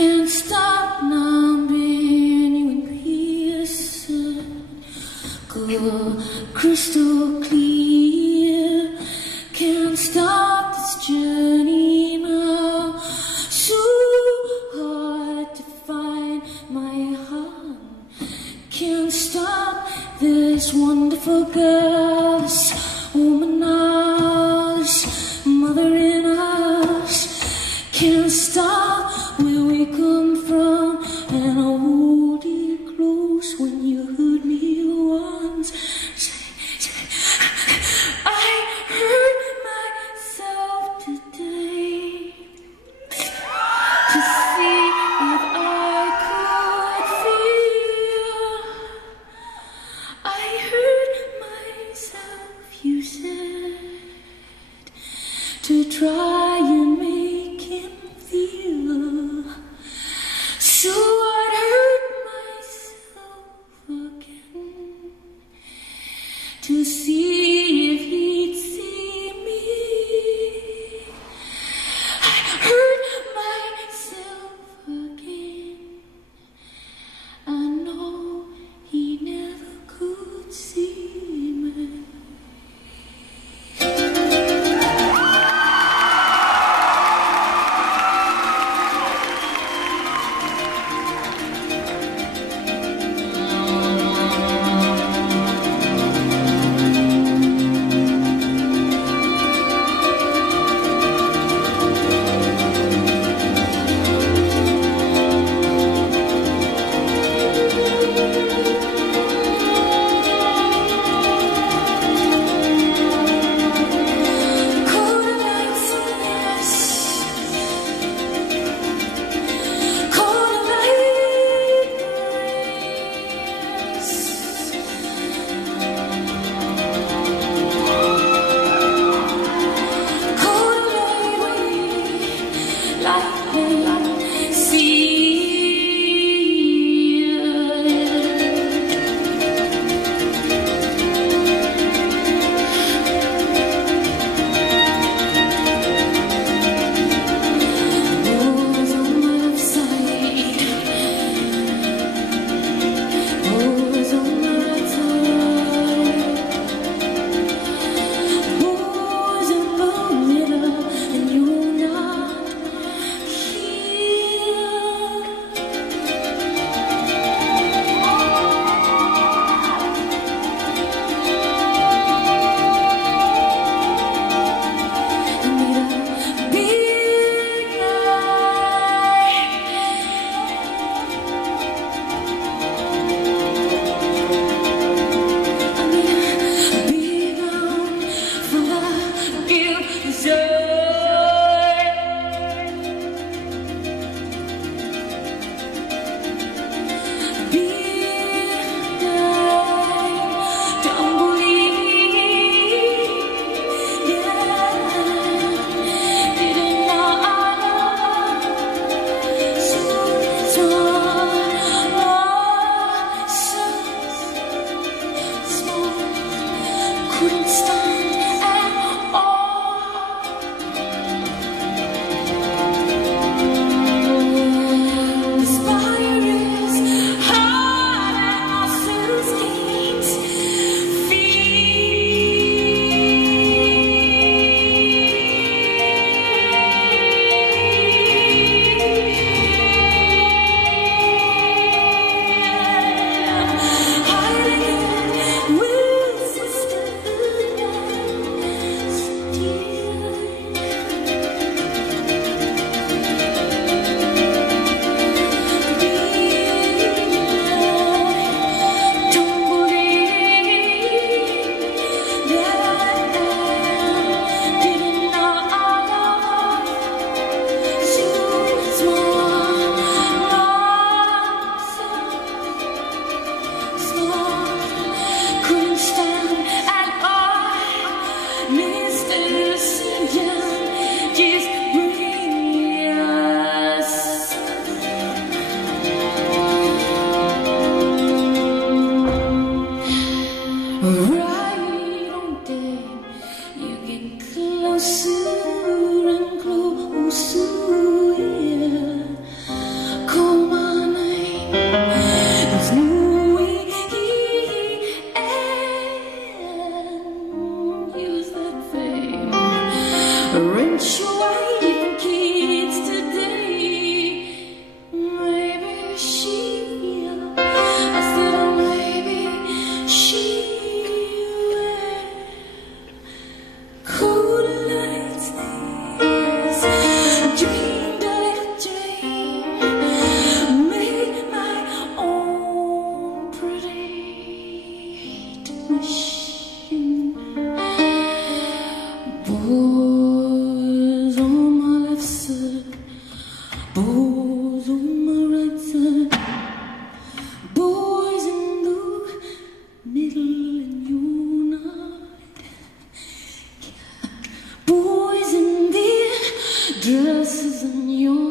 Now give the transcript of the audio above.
Can't stop numbing you in pieces. Crystal clear. Can't stop this journey now. So hard to find my heart. Can't stop this wonderful girl, this woman, this mother in us. Can't stop where we come from, and I'll hold you close when you hurt me once. I hurt myself today to see if I could feel. I hurt myself, you said, to try and make him feel. So I'd hurt myself again to see if he'd see me. I hurt myself again. I know he never could see me. little and you're not. Boys in their dresses and you're